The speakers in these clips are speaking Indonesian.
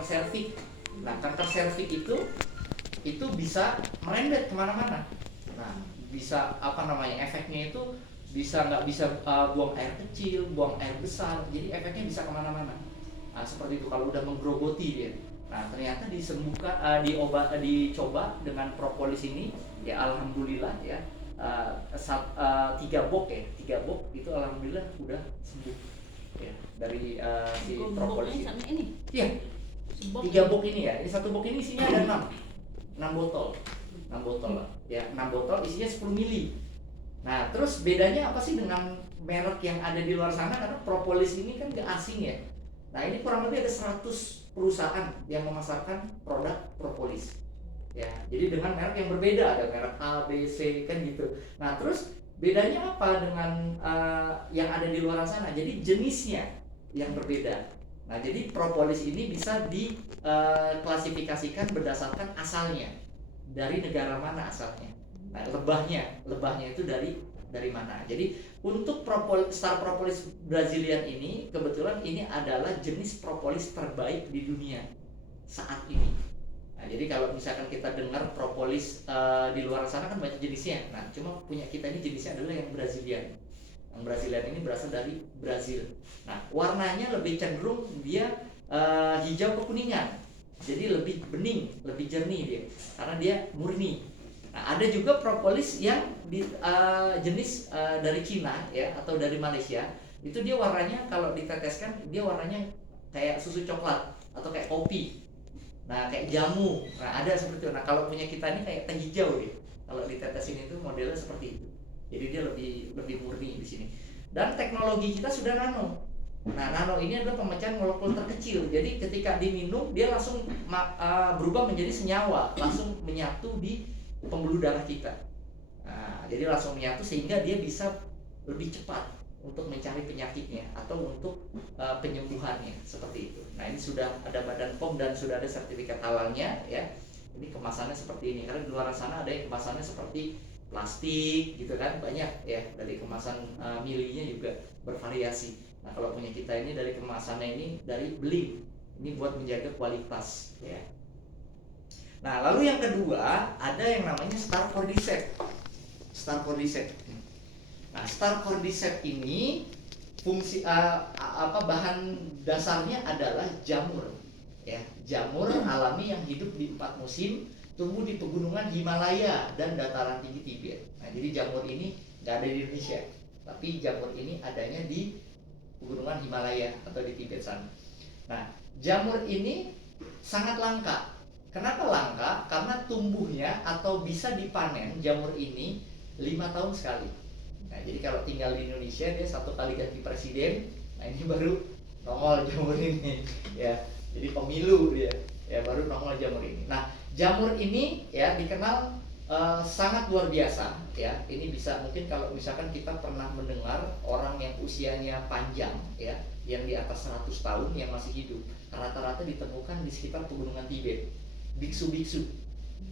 kanker serviks. Nah, kanker serviks itu bisa merembet kemana-mana. Nah, bisa efeknya itu nggak bisa buang air kecil, buang air besar, jadi efeknya bisa kemana-mana. Nah, seperti itu kalau udah menggerogoti dia. Nah, ternyata dicoba dengan propolis ini, ya alhamdulillah ya. 3 box itu alhamdulillah udah sembuh ya dari si propolis ini. Iya. 3 box ini ya. Ini 1 box ini isinya ada 6 botol. 6 botol lah. Ya, 6 botol isinya 10 mili. Nah, terus bedanya apa sih dengan merek yang ada di luar sana? Karena propolis ini kan gak asing ya. Nah, ini kurang lebih ada 100 perusahaan yang memasarkan produk propolis. Ya, jadi dengan merek yang berbeda, ada merek A, B, C kan gitu. Nah, terus bedanya apa dengan yang ada di luar sana? Jadi jenisnya yang berbeda. Nah, jadi propolis ini bisa diklasifikasikan berdasarkan asalnya. Dari negara mana asalnya. Nah, lebahnya itu dari mana. Jadi untuk Star Propolis Brazilian ini kebetulan ini adalah jenis propolis terbaik di dunia saat ini. Nah, jadi kalau misalkan kita dengar propolis di luar sana kan banyak jenisnya. Nah, cuma punya kita ini jenisnya adalah yang Brazilian. Yang Brazilian ini berasal dari Brazil. Nah, warnanya lebih cenderung dia hijau kekuningan. Jadi lebih bening, lebih jernih dia. Karena dia murni. Nah, ada juga propolis yang jenis dari Cina ya atau dari Malaysia. Itu dia warnanya kalau diteteskan dia warnanya kayak susu coklat atau kayak kopi. Nah, kayak jamu. Nah, ada seperti itu. Nah, kalau punya kita ini kayak teh hijau dia. Kalau ditetesin itu modelnya seperti itu. Jadi dia lebih murni di sini. Dan teknologi kita sudah nano. Nah, nano ini adalah pemecahan molekul terkecil. Jadi ketika diminum dia langsung berubah menjadi senyawa, langsung menyatu di pembuluh darah kita. Nah, jadi langsung menyatu sehingga dia bisa lebih cepat untuk mencari penyakitnya atau untuk penyembuhannya seperti itu. Nah, ini sudah ada Badan POM dan sudah ada sertifikat halalnya ya. Ini kemasannya seperti ini. Karena di luar sana ada yang kemasannya seperti plastik gitu kan, banyak ya. Dari kemasan milinya juga bervariasi. Nah, kalau punya kita ini dari kemasannya ini dari beling. Ini buat menjaga kualitas ya. Nah, lalu yang kedua ada yang namanya Star Cordyceps. Star Cordyceps. Nah, Star Cordyceps ini fungsi bahan dasarnya adalah jamur ya, jamur alami yang hidup di 4 musim, tumbuh di pegunungan Himalaya dan dataran tinggi Tibet. Nah, jadi jamur ini nggak ada di Indonesia, tapi jamur ini adanya di pegunungan Himalaya atau di Tibet sana. Nah, jamur ini sangat langka. Kenapa langka? Karena tumbuhnya atau bisa dipanen jamur ini 5 tahun sekali. Nah, jadi kalau tinggal di Indonesia dia 1 kali ganti presiden. Nah, ini baru nongol jamur ini ya. Jadi pemilu dia ya, baru nongol jamur ini. Nah, jamur ini ya dikenal sangat luar biasa ya. Ini bisa mungkin kalau misalkan kita pernah mendengar orang yang usianya panjang ya, yang di atas 100 tahun yang masih hidup, rata-rata ditemukan di sekitar pegunungan Tibet. Biksu-biksu.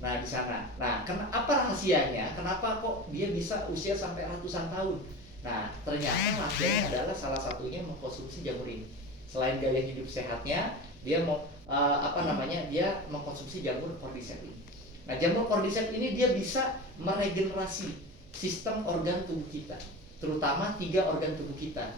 Nah, di sana. Nah, apa rahasianya? Kenapa kok dia bisa usia sampai ratusan tahun? Nah, ternyata rahasianya adalah salah satunya mengkonsumsi jamur ini. Selain gaya hidup sehatnya, dia dia mengkonsumsi jamur cordyceps ini. Nah, jamur cordyceps ini dia bisa meregenerasi sistem organ tubuh kita, terutama 3 organ tubuh kita.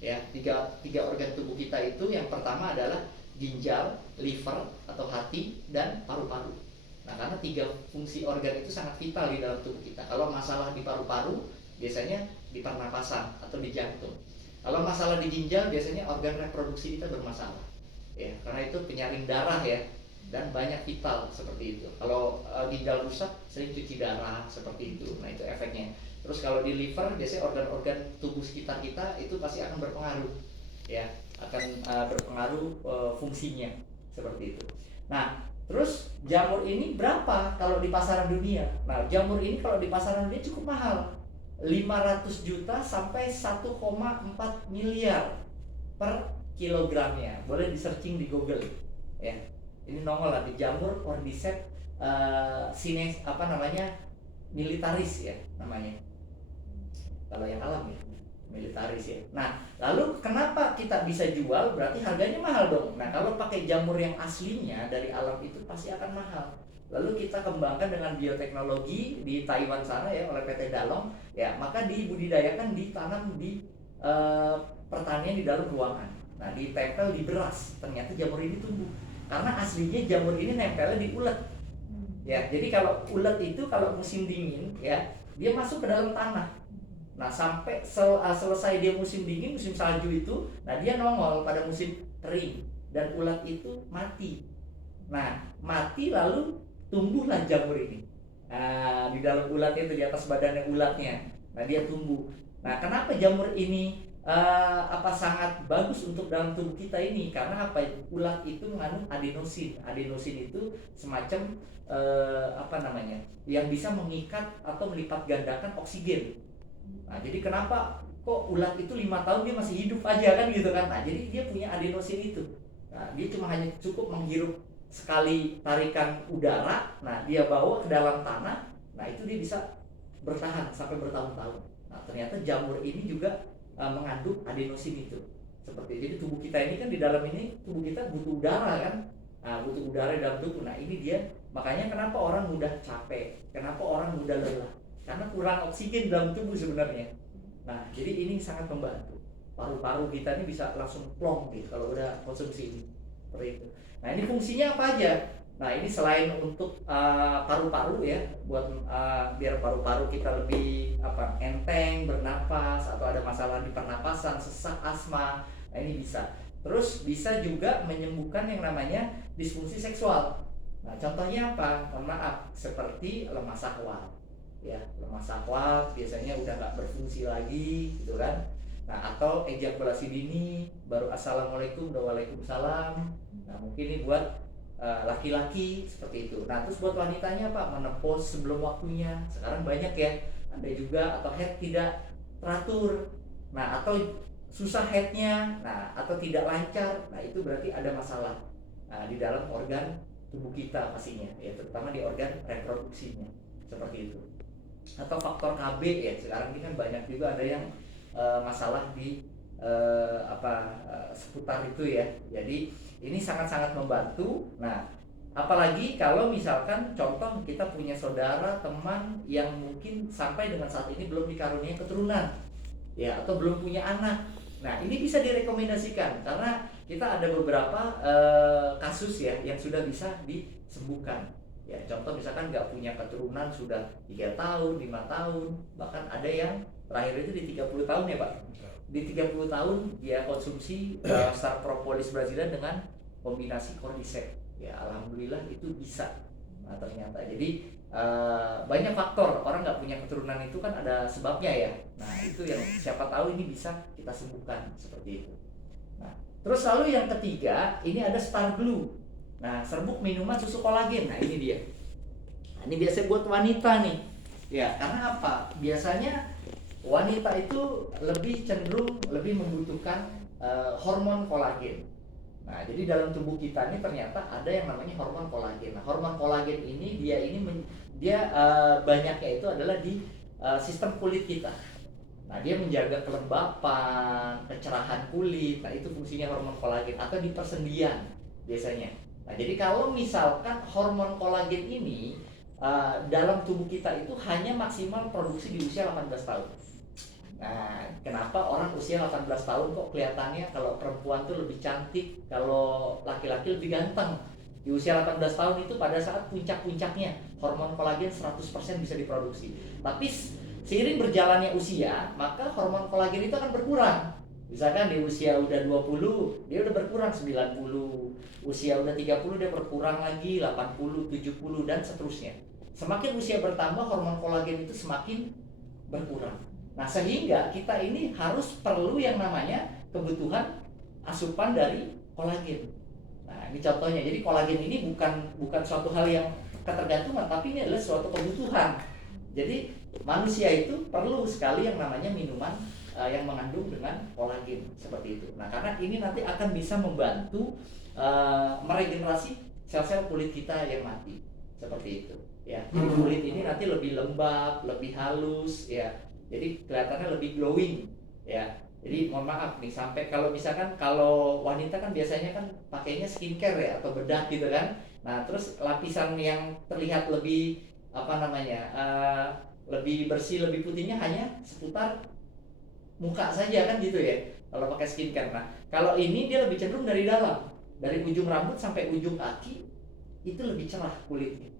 Ya, tiga organ tubuh kita itu yang pertama adalah ginjal, liver atau hati, dan paru-paru. Nah, karena 3 fungsi organ itu sangat vital di dalam tubuh kita. Kalau masalah di paru-paru, biasanya di pernapasan atau di jantung. Kalau masalah di ginjal, biasanya organ reproduksi kita bermasalah. Ya, karena itu penyaring darah ya, dan banyak vital seperti itu. Kalau ginjal rusak, sering cuci darah seperti itu. Nah, itu efeknya. Terus kalau di liver, biasanya organ-organ tubuh sekitar kita itu pasti akan berpengaruh. Ya, akan berpengaruh fungsinya seperti itu. Nah, terus jamur ini berapa kalau di pasaran dunia? Nah, jamur ini kalau di pasaran dunia cukup mahal, 500 juta sampai 1,4 miliar per kilogramnya. Boleh di searching di Google ya. Ini nongol lah di jamur cordyceps militaris ya namanya. Kalau yang alam ya militaris ya. Nah, lalu kenapa kita bisa jual? Berarti harganya mahal dong. Nah, kalau pakai jamur yang aslinya dari alam itu pasti akan mahal. Lalu kita kembangkan dengan bioteknologi di Taiwan sana ya oleh PT Dalong ya, maka dibudidayakan, ditanam di pertanian di dalam ruangan. Nah, ditempel di beras. Ternyata jamur ini tumbuh. Karena aslinya jamur ini nempelnya di ulet. Ya, jadi kalau ulet itu kalau musim dingin ya, dia masuk ke dalam tanah. Nah, sampai selesai dia musim dingin, musim salju itu, nah dia nongol pada musim kering dan ulat itu mati. Nah, mati lalu tumbuhlah jamur ini. Nah, di dalam ulatnya itu, di atas badannya ulatnya. Nah, dia tumbuh. Nah, kenapa jamur ini sangat bagus untuk dalam tubuh kita ini? Karena apa? Ulat itu mengandung adenosin. Adenosin itu semacam yang bisa mengikat atau melipat gandakan oksigen. Nah, jadi kenapa kok ulat itu 5 tahun dia masih hidup aja kan gitu kan? Nah, jadi dia punya adenosin itu. Nah, dia cuma hanya cukup menghirup sekali tarikan udara, nah dia bawa ke dalam tanah, nah itu dia bisa bertahan sampai bertahun-tahun. Nah, ternyata jamur ini juga mengandung adenosin itu. Seperti jadi tubuh kita ini kan di dalam ini tubuh kita butuh udara kan? Nah, butuh udara di dalam tubuh. Nah, ini dia makanya kenapa orang mudah capek, kenapa orang mudah lelah. Karena kurang oksigen dalam tubuh sebenarnya. Nah, jadi ini sangat membantu. Paru-paru kita ini bisa langsung plong gitu kalau udah konsumsi ini. Seperti itu. Nah, ini fungsinya apa aja? Nah, ini selain untuk paru-paru ya, buat biar paru-paru kita lebih enteng bernapas atau ada masalah di pernapasan, sesak, asma. Nah, ini bisa. Terus bisa juga menyembuhkan yang namanya disfungsi seksual. Nah, contohnya apa? Mohon maaf, seperti lemah sahwat. Ya, lemah sahwat biasanya udah nggak berfungsi lagi gitu kan. Nah, atau ejakulasi dini, baru assalamualaikum udah waalaikumsalam. Nah, mungkin ini buat laki-laki seperti itu. Nah, terus buat wanitanya Pak, menopause sebelum waktunya. Sekarang banyak ya, ada juga atau head tidak teratur. Nah, atau susah headnya, nah atau tidak lancar. Nah, itu berarti ada masalah di dalam organ tubuh kita pastinya, ya terutama di organ reproduksinya. Seperti itu. Atau faktor KB ya, sekarang ini kan banyak juga ada yang masalah di seputar itu ya. Jadi ini sangat-sangat membantu. Nah, apalagi kalau misalkan contoh kita punya saudara, teman yang mungkin sampai dengan saat ini belum dikaruniai keturunan ya, atau belum punya anak. Nah, ini bisa direkomendasikan karena kita ada beberapa kasus ya yang sudah bisa disembuhkan. Ya, contoh misalkan nggak punya keturunan sudah 3 tahun, 5 tahun, bahkan ada yang terakhir itu di 30 tahun ya Pak. Di 30 tahun dia konsumsi star propolis Brazilian dengan kombinasi cordyceps. Ya, alhamdulillah itu bisa. Nah, ternyata jadi banyak faktor, orang nggak punya keturunan itu kan ada sebabnya ya. Nah, itu yang siapa tahu ini bisa kita sembuhkan seperti itu. Nah, terus lalu yang ketiga, ini ada Star Glue. Nah, serbuk minuman susu kolagen. Nah, ini dia. Nah, ini biasanya buat wanita nih. Ya, karena apa? Biasanya wanita itu lebih cenderung lebih membutuhkan hormon kolagen. Nah, jadi dalam tubuh kita ini ternyata ada yang namanya hormon kolagen. Nah, hormon kolagen ini dia banyaknya itu adalah di sistem kulit kita. Nah, dia menjaga kelembapan, kecerahan kulit. Nah, itu fungsinya hormon kolagen, atau di persendian biasanya. Nah, jadi kalau misalkan hormon kolagen ini dalam tubuh kita itu hanya maksimal produksi di usia 18 tahun. Nah, kenapa orang usia 18 tahun kok kelihatannya kalau perempuan tuh lebih cantik, kalau laki-laki lebih ganteng. Di usia 18 tahun itu pada saat puncak-puncaknya hormon kolagen 100% bisa diproduksi. Tapi seiring berjalannya usia, maka hormon kolagen itu akan berkurang. Misalkan di usia udah 20, dia udah berkurang 90. Usia udah 30 dia berkurang lagi 80, 70 dan seterusnya. Semakin usia bertambah hormon kolagen itu semakin berkurang. Nah, sehingga kita ini harus perlu yang namanya kebutuhan asupan dari kolagen. Nah, ini contohnya. Jadi kolagen ini bukan suatu hal yang ketergantungan, tapi ini adalah suatu kebutuhan. Jadi manusia itu perlu sekali yang namanya minuman yang mengandung dengan kolagen seperti itu. Nah, karena ini nanti akan bisa membantu meregenerasi sel-sel kulit kita yang mati seperti itu. Ya, kulit ini nanti lebih lembab, lebih halus, ya. Jadi kelihatannya lebih glowing. ya. Jadi mohon maaf nih, sampai kalau misalkan kalau wanita kan biasanya kan pakainya skincare ya atau bedak gitu kan. Nah terus lapisan yang terlihat lebih apa namanya lebih bersih, lebih putihnya hanya seputar muka saja kan gitu ya kalau pakai skincare. Nah kalau ini dia lebih cenderung dari dalam, dari ujung rambut sampai ujung kaki itu lebih cerah kulitnya.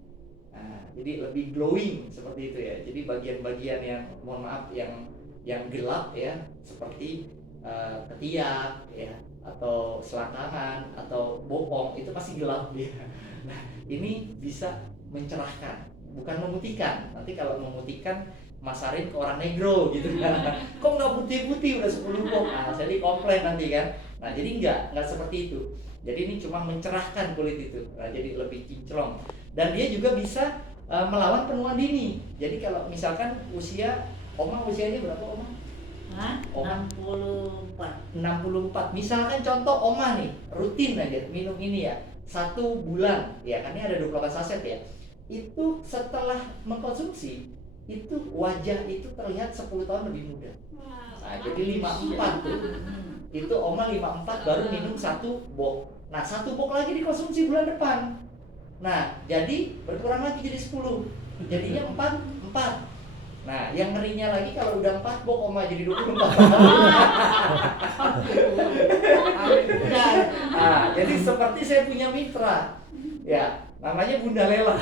Nah, jadi lebih glowing seperti itu ya. Jadi bagian-bagian yang mohon maaf yang gelap ya, seperti ketiak ya, atau selangkangan atau bokong itu pasti gelap dia. Nah, ini bisa mencerahkan, bukan memutihkan. Nanti kalau memutihkan masarin ke orang negro gitu kan. Kok nggak putih-putih udah 10 bok. Nah, jadi komplain nanti kan. Nah, jadi nggak seperti itu. Jadi ini cuma mencerahkan kulit itu. Nah, jadi lebih kinclong. Dan dia juga bisa melawan penuaan dini. Jadi kalau misalkan usia Oma usianya berapa Oma? Hah? Oma 64. 64. Misalkan contoh Oma nih, rutin aja minum ini ya. 1 bulan, ya kan ini ada 28 saset ya. Itu setelah mengkonsumsi, itu wajah itu terlihat 10 tahun lebih muda. Nah, jadi 54 tuh. Itu Oma 54 baru minum 1 box. Nah 1 box lagi dikonsumsi bulan depan. Nah jadi berkurang lagi jadi 10. Jadinya 4. Nah yang ngerinya lagi kalau udah 4 box Oma jadi 24. Nah jadi seperti saya punya mitra ya, namanya Bunda Lela.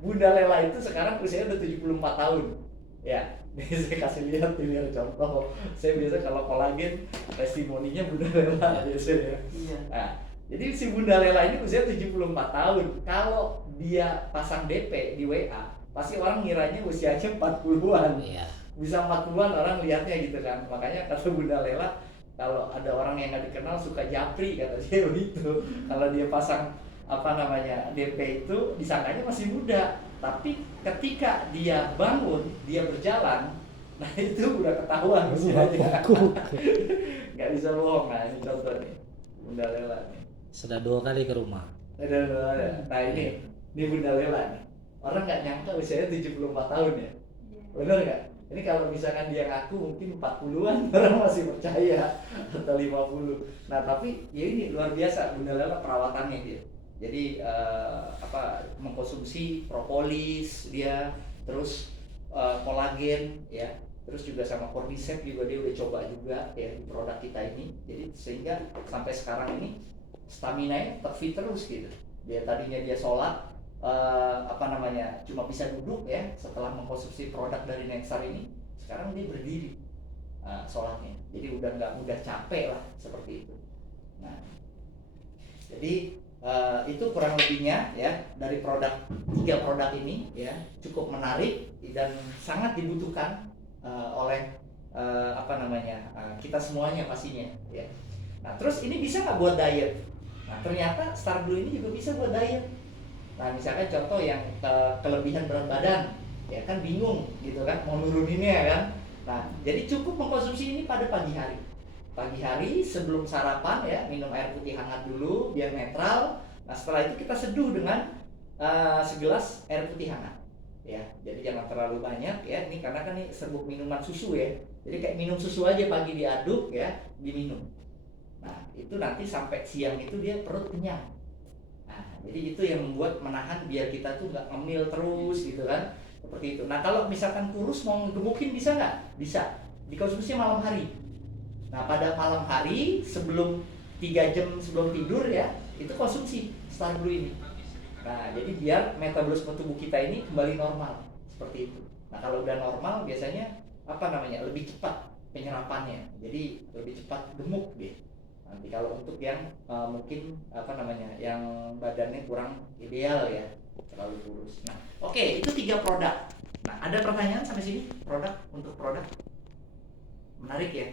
Bunda Lela itu sekarang usianya udah 74 tahun ya. Nih saya kasih lihat ini contoh. Saya biasa kalau kolagen testimoninya Bunda Lela biasanya. Iya. Nah, jadi si Bunda Lela ini usia 74 tahun. Kalau dia pasang DP di WA, pasti orang ngiranya usianya 40-an. Iya. Bisa 40-an orang lihatnya gitu kan. Makanya kata Bunda Lela, kalau ada orang yang nggak dikenal suka japri kata dia begitu. Kalau dia pasang apa namanya DP itu disangkanya masih muda. Tapi ketika dia bangun, dia berjalan, nah itu udah ketahuan usianya. Nggak bisa bohong. Nah ini contoh nih Bunda Lela nih. Sudah 2 kali ke rumah. Nah ini Bunda Lela nih. Orang nggak nyangka usianya 74 tahun ya. Bener nggak? Ini kalau misalkan dia ngaku mungkin 40-an orang masih percaya atau 50. Nah tapi ya ini luar biasa Bunda Lela perawatannya dia. Jadi mengkonsumsi propolis dia, terus kolagen ya, terus juga sama cordyceps juga dia udah coba juga ya di produk kita ini. Jadi sehingga sampai sekarang ini stamina-nya fit terus gitu. Dia tadinya dia sholat cuma bisa duduk ya, setelah mengkonsumsi produk dari Nexar ini sekarang dia berdiri sholatnya. Jadi udah nggak mudah capek lah seperti itu. Nah jadi itu kurang lebihnya ya dari 3 produk ini ya, cukup menarik dan sangat dibutuhkan oleh kita semuanya pastinya ya. Nah terus ini bisa nggak buat diet? Nah ternyata Star Blue ini juga bisa buat diet. Nah misalkan contoh yang kelebihan berat badan ya kan, bingung gitu kan mau nuruninnya kan. Nah jadi cukup mengkonsumsi ini pada pagi hari. Pagi hari sebelum sarapan ya, minum air putih hangat dulu biar netral. Nah setelah itu kita seduh dengan segelas air putih hangat ya. Jadi jangan terlalu banyak ya, ini karena kan ini serbuk minuman susu ya. Jadi kayak minum susu aja, pagi diaduk ya, diminum. Nah itu nanti sampai siang itu dia perut kenyang. Nah jadi itu yang membuat menahan biar kita tuh nggak ngemil terus gitu kan, seperti itu. Nah kalau misalkan kurus mau gemukin bisa nggak? Bisa, dikonsumsi malam hari. Nah pada malam hari sebelum 3 jam sebelum tidur ya, itu konsumsi Star Blue ini. Nah jadi biar metabolisme tubuh kita ini kembali normal seperti itu. Nah kalau udah normal biasanya lebih cepat penyerapannya, jadi lebih cepat gemuk dia. Nanti kalau untuk yang mungkin yang badannya kurang ideal ya, terlalu kurus. Nah oke, itu 3 produk. Nah ada pertanyaan sampai sini? Produk untuk produk menarik ya.